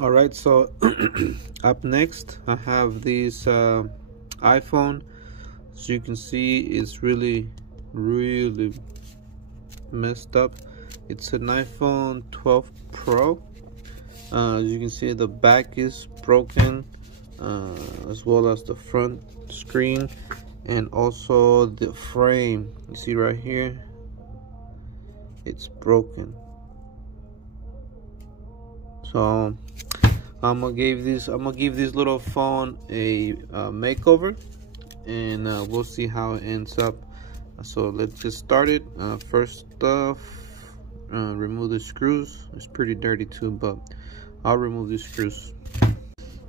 All right, so up next I have this iPhone. As you can see, it's really messed up. It's an iPhone 12 Pro. As you can see, the back is broken, as well as the front screen, and also the frame. You see right here, it's broken. So I'm gonna give this little phone a makeover, and we'll see how it ends up. So let's get started. First off, remove the screws. It's pretty dirty too, but I'll remove the screws.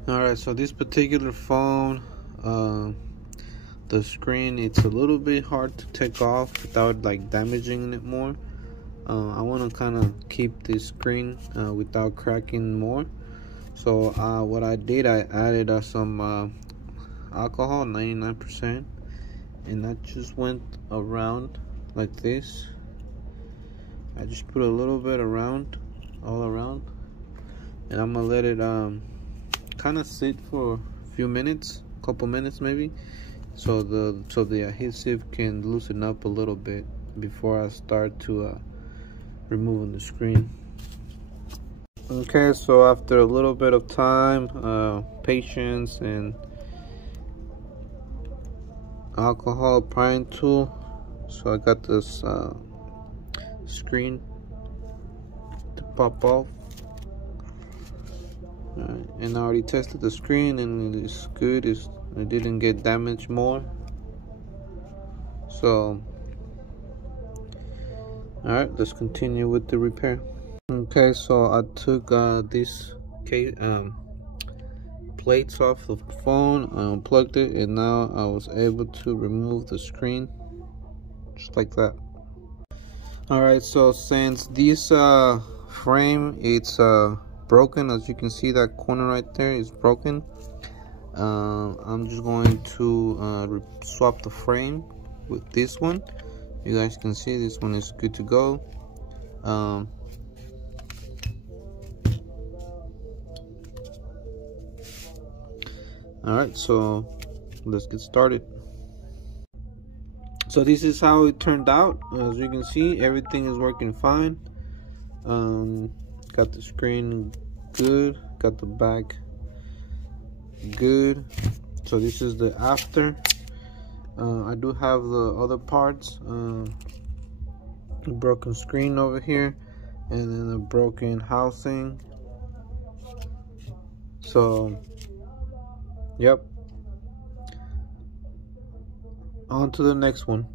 All right, so this particular phone, the screen, it's a little bit hard to take off without like damaging it more. I want to kind of keep this screen without cracking more. So what I did, I added some alcohol, 99%, and I just went around like this. I just put a little bit around, all around, and I'm gonna let it kind of sit for a few minutes, couple minutes maybe, so the adhesive can loosen up a little bit before I start to removing the screen. Okay, so after a little bit of time, patience, and alcohol prying tool, so I got this screen to pop off. And I already tested the screen, and it's good. It didn't get damaged more. So, all right, let's continue with the repair. Okay, so I took these plates off the phone, I unplugged it, and now I was able to remove the screen just like that. All right, so since this frame, it's broken, as you can see, that corner right there is broken, I'm just going to swap the frame with this one. You guys can see this one is good to go. Alright, so let's get started. So this is how it turned out. As you can see, everything is working fine. Got the screen good, got the back good. So this is the after. I do have the other parts, a broken screen over here, and then a broken housing. So yep, on to the next one.